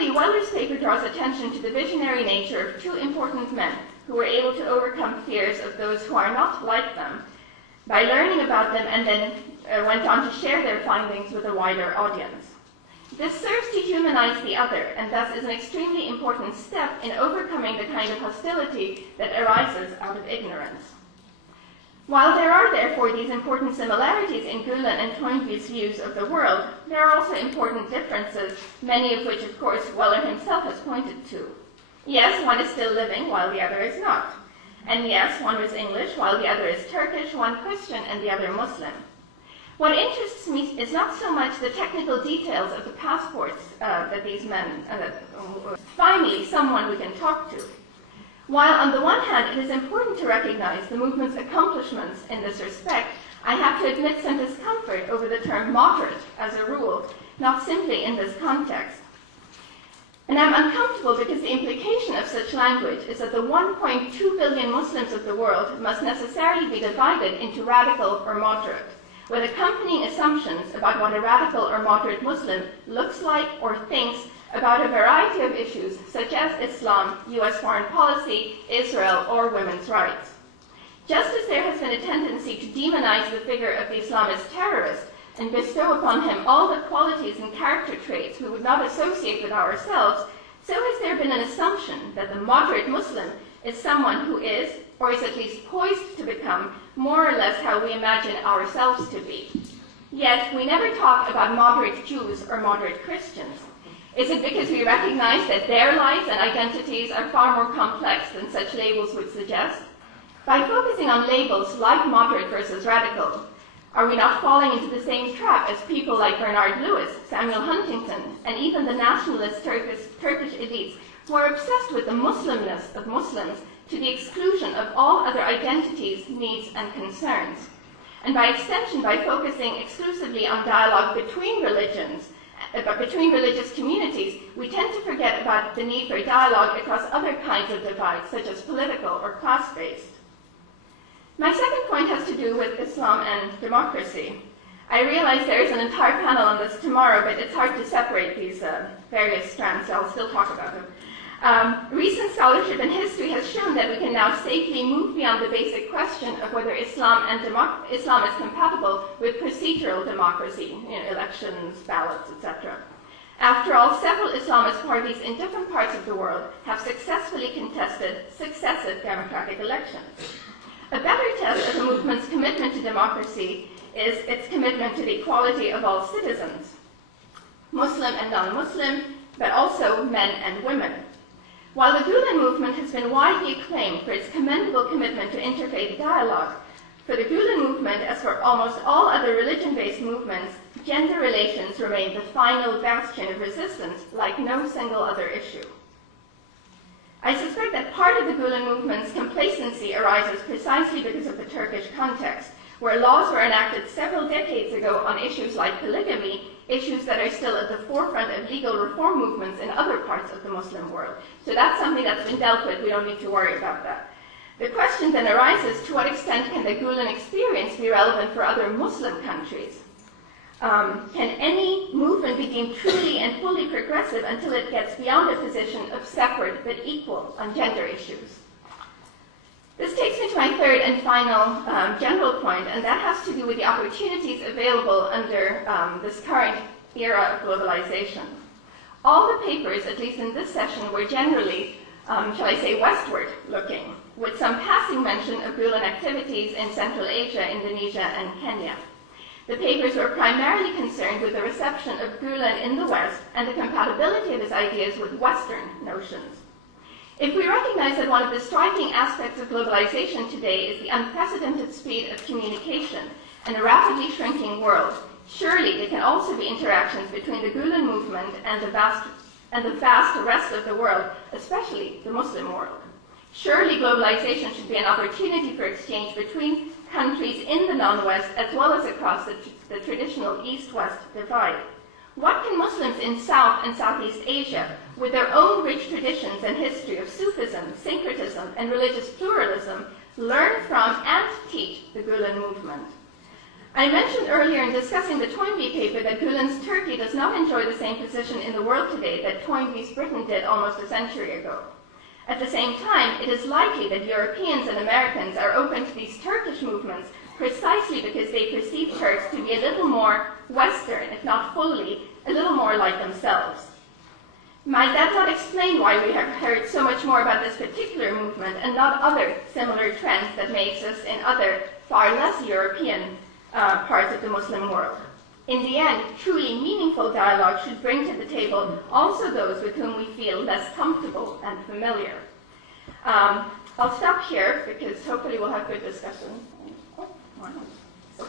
Finally, Weller's paper draws attention to the visionary nature of two important men who were able to overcome fears of those who are not like them by learning about them, and then went on to share their findings with a wider audience. This serves to humanize the other, and thus is an extremely important step in overcoming the kind of hostility that arises out of ignorance. While there are therefore these important similarities in Gülen and Toynbee's views of the world, there are also important differences, many of which, of course, Weller himself has pointed to. Yes, one is still living while the other is not. And yes, one was English while the other is Turkish, one Christian and the other Muslim. What interests me is not so much the technical details of the passports that these men, finally someone we can talk to. While on the one hand it is important to recognize the movement's accomplishments in this respect, I have to admit some discomfort over the term moderate as a rule, not simply in this context. And I'm uncomfortable because the implication of such language is that the 1.2 billion Muslims of the world must necessarily be divided into radical or moderate, with accompanying assumptions about what a radical or moderate Muslim looks like or thinks about a variety of issues such as Islam, US foreign policy, Israel, or women's rights. Just as there has been a tendency to demonize the figure of the Islamist terrorist and bestow upon him all the qualities and character traits we would not associate with ourselves, so has there been an assumption that the moderate Muslim is someone who is, or is at least poised to become, more or less how we imagine ourselves to be. Yet, we never talk about moderate Jews or moderate Christians. Is it because we recognize that their lives and identities are far more complex than such labels would suggest? By focusing on labels like moderate versus radical, are we not falling into the same trap as people like Bernard Lewis, Samuel Huntington, and even the nationalist Turkish elites who are obsessed with the Muslimness of Muslims to the exclusion of all other identities, needs, and concerns? And by extension, by focusing exclusively on dialogue between religions, between religious communities, we tend to forget about the need for dialogue across other kinds of divides, such as political or class-based. My second point has to do with Islam and democracy. I realize there is an entire panel on this tomorrow, but it's hard to separate these various strands, so I'll still talk about them. Recent scholarship in history has shown that we can now safely move beyond the basic question of whether Islam is compatible with procedural democracy, elections, ballots, etc. After all, several Islamist parties in different parts of the world have successfully contested successive democratic elections. A better test of the movement's commitment to democracy is its commitment to the equality of all citizens, Muslim and non-Muslim, but also men and women. While the Gülen movement has been widely acclaimed for its commendable commitment to interfaith dialogue, for the Gülen movement, as for almost all other religion-based movements, gender relations remain the final bastion of resistance, like no single other issue. I suspect that part of the Gülen movement's complacency arises precisely because of the Turkish context, where laws were enacted several decades ago on issues like polygamy, issues that are still at the forefront of legal reform movements in other parts of the Muslim world. So that's something that's been dealt with. We don't need to worry about that. The question then arises, to what extent can the Gülen experience be relevant for other Muslim countries? Can any movement be deemed truly and fully progressive until it gets beyond a position of separate but equal on gender issues? This takes me to my third and final general point, and that has to do with the opportunities available under this current era of globalization. All the papers, at least in this session, were generally, shall I say, westward looking, with some passing mention of Gülen activities in Central Asia, Indonesia, and Kenya. The papers were primarily concerned with the reception of Gülen in the West and the compatibility of his ideas with Western notions. If we recognize that one of the striking aspects of globalization today is the unprecedented speed of communication and a rapidly shrinking world, surely there can also be interactions between the Gülen movement and the vast rest of the world, especially the Muslim world. Surely globalization should be an opportunity for exchange between countries in the non-West as well as across the traditional East-West divide. What can Muslims in South and Southeast Asia, with their own rich traditions and history of Sufism, syncretism, and religious pluralism, learn from and teach the Gülen movement? I mentioned earlier in discussing the Toynbee paper that Gülen's Turkey does not enjoy the same position in the world today that Toynbee's Britain did almost a century ago. At the same time, it is likely that Europeans and Americans are open to these Turkish movements precisely because they perceive Turks to be a little more Western, if not fully, a little more like themselves. Might that not explain why we have heard so much more about this particular movement and not other similar trends that may exist in other, far less European parts of the Muslim world? In the end, truly meaningful dialogue should bring to the table also those with whom we feel less comfortable and familiar. I'll stop here because hopefully we'll have good discussion. Oh, wow. So